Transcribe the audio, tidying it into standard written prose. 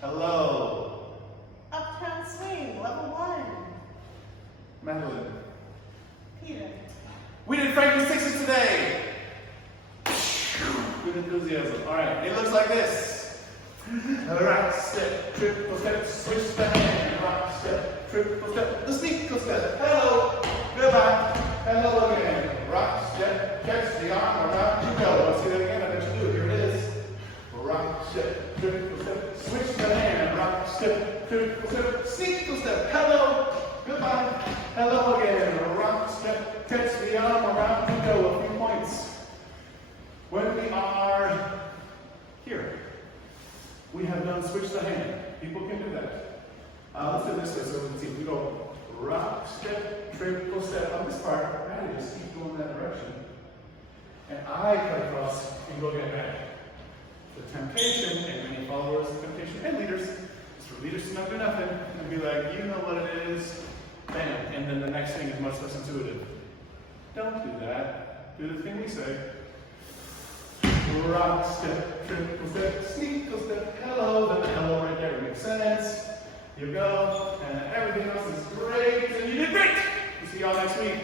Hello. Uptown Swing, level 1. Madeline. Peter. We did Frankie Sixes today. Good enthusiasm. All right, it looks like this. Rock step, triple step, switch the hand. Rock step, triple step, the sneak step. Hello, goodbye. Hello again. Rock step, catch the arm around you go. Let's see that again. I bet you do. Here it is. Rock step, triple step, switch the hand. Rock step, triple step, sneak step. Hello, goodbye. Hello again. Rock step, catch the arm around you go. A few points. When we are here, we have done switch the hand. People can do that. Let's do it this way so we can see. We go rock step, triple step. On this part, Maddie just keep going that direction. And I cut across and go get Maddie. The temptation, and many followers of temptation, and leaders, is for leaders to not do nothing and be like, you know what it is, bam. And then the next thing is much less intuitive. Don't do that. Do the thing we say. Rock step, triple step, sneak step, hello, then the hello right there makes sense. You go, and everything else is great, and you did great! We'll see y'all next week.